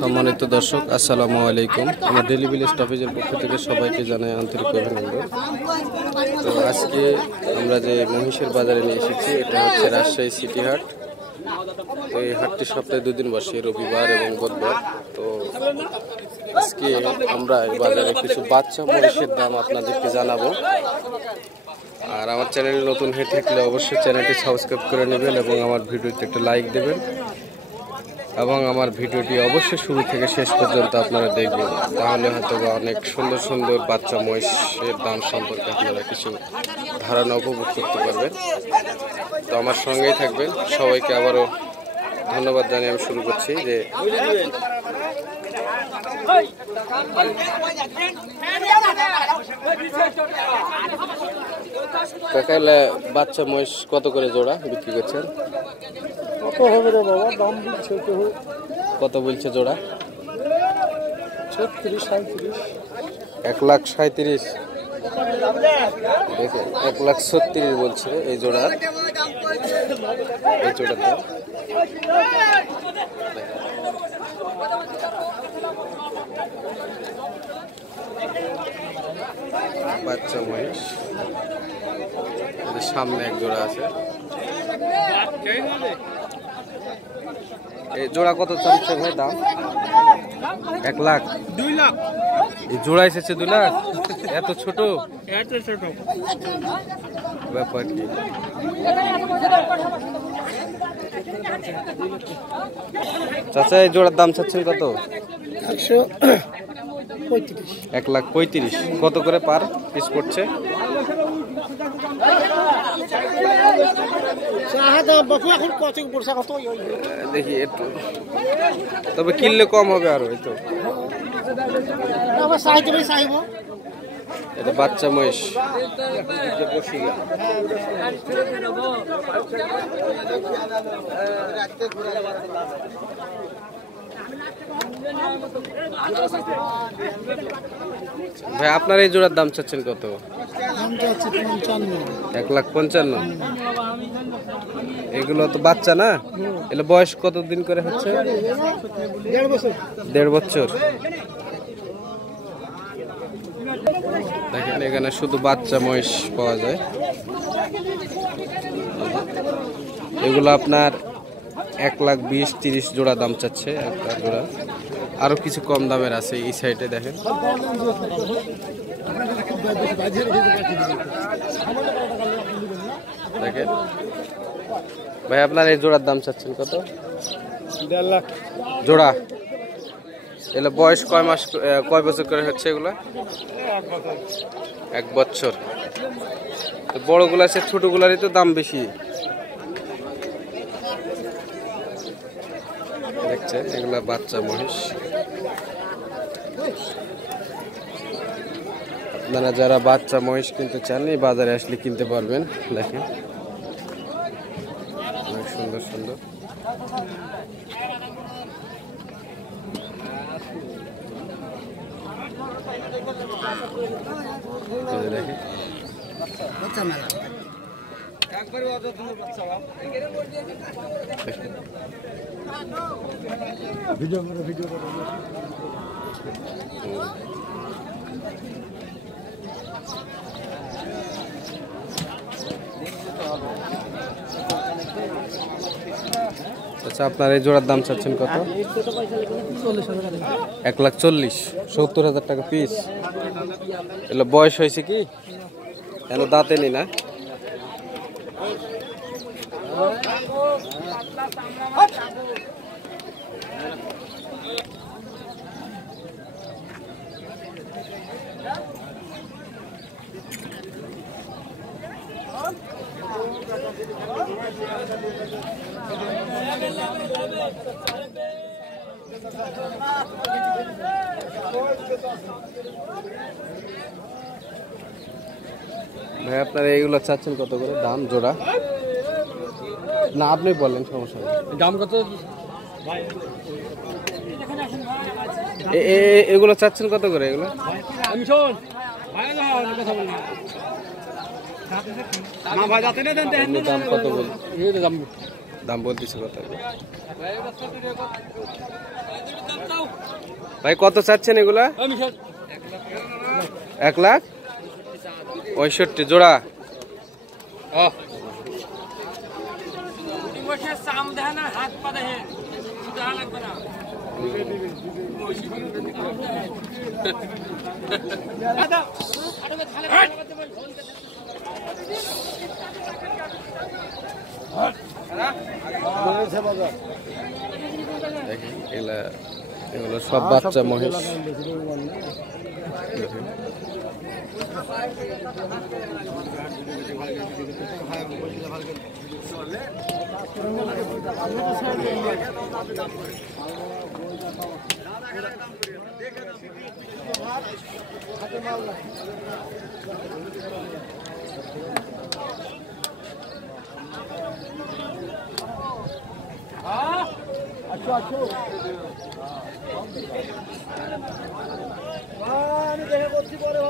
সম্মানিত দর্শক, আসসালামু আলাইকুম। আমার ডেইলি ভিলেজ স্টপেজের পক্ষ থেকে সবাইকে জানাই আন্তরিক অভিনন্দন। তো আজকে আমরা যে মহিষের বাজারে নিয়ে এসেছি, এটা হচ্ছে রাজশাহী সিটি হাট। তো এই হাটটি সপ্তাহে 2 দিন বসে, রবিবার এবং বুধবার। তো আজকে আমরা এই বাজারে কিছু বাচ্চা মহিষের দাম আপনাদেরকে জানাবো। আর আমার চ্যানেলে নতুন হয়ে থাকলে অবশ্যই চ্যানেলটি সাবস্ক্রাইব করে নেবেন এবং আমার ভিডিওতে একটা লাইক দেবেন এবং আমার ভিডিওটি অবশ্যই শুরু থেকে শেষ পর্যন্ত আপনারা দেখবেন। তাহলে হয়তো বা অনেক সুন্দর সুন্দর বাচ্চা মহিষের দাম সম্পর্কে আপনারা কিছু ধারণা উপভোগ করতে পারবেন। তো আমার সঙ্গেই থাকবেন। সবাইকে আবারও ধন্যবাদ জানিয়ে আমি শুরু করছি। যে কাকাইলে বাচ্চা মহিষ কত করে জোড়া বিক্রি করছেন? কত হবে রে বাবা? দাম বলছে তো। কত বলছে জোড়া? 36-37। 1,37,000। দেখেন 1,36,000 বলছে এই জোড়া। এই জোড়াটা বাচ্চা মহিষ। সামনে এক জোড়া আছে। এই জোড়া কত চাচ্ছে ভাই দাম? 1 লাখ 2 লাখ। এই জোড়া এসেছে 2 লাখ? এত ছোট ব্যাপার কি? চাচা এই জোড়ার দাম চাচ্ছেন কত? 135। কত করে পার পিস পড়ছে? দেখি একটু, তবে কিনলে কম হবে আরো। এই তো এটা বাচ্চা মহিষ। ভাই আপনার এই জোড়ার দাম চাচ্ছেন কত? 1,55,000। এগুলো তো বাচ্চা না? এগুলো বয়স কত দিন করে হচ্ছে? 1.5 বছর। দেখেন এখানে শুধু বাচ্চা মহিষ পাওয়া যায়। এগুলো আপনার 1,20,000-30 জোড়া দাম চাচ্ছে একটা জোড়া। আরো কিছু কম দামের আছে এই সাইডে। দেখেন দেখেন ভাই আপনার এই জোড়ার দাম চাচ্ছেন কত? 1.5 লাখ জোড়া। এগুলো বয়স কয় মাস কয় বছর করে হচ্ছে এগুলো? 1 বছর। বড়গুলো আছে, ছোটগুলারই তো দাম বেশি। দেখছেন এগুলা বাচ্চা মহিষ। আপনারা যারা বাচ্চা মহিষ কিনতে চান এই বাজারে আসলে কিনতে পারবেন। দেখেন অনেক সুন্দর সুন্দর। দেখেন ভিডিও করো। আচ্ছা আপনার এই জোড়ার দাম চাচ্ছেন কত? 1,40,000। 70,000 টাকা পিস। এগুলো বয়স হয়েছে কি? কেন দাঁতে নি না? ভাই আপনারা এইগুলো চাচ্ছেন কত করে দাম জোড়া? না আপনি বলেন, সমস্যা নেই। দাম কত? এগুলো চাচ্ছেন কত করে এগুলো? আমি শোন ভাই কথা বলি না ভাই, যাতে না দেন দাম কত বল? এই দাম দাম বলতেছে কত? ভাই কত চাচ্ছেন এগুলা? 1,65,000 জোড়া। এগুলো সব বাচ্চা মহিষ। আমি দেখে করছি পরে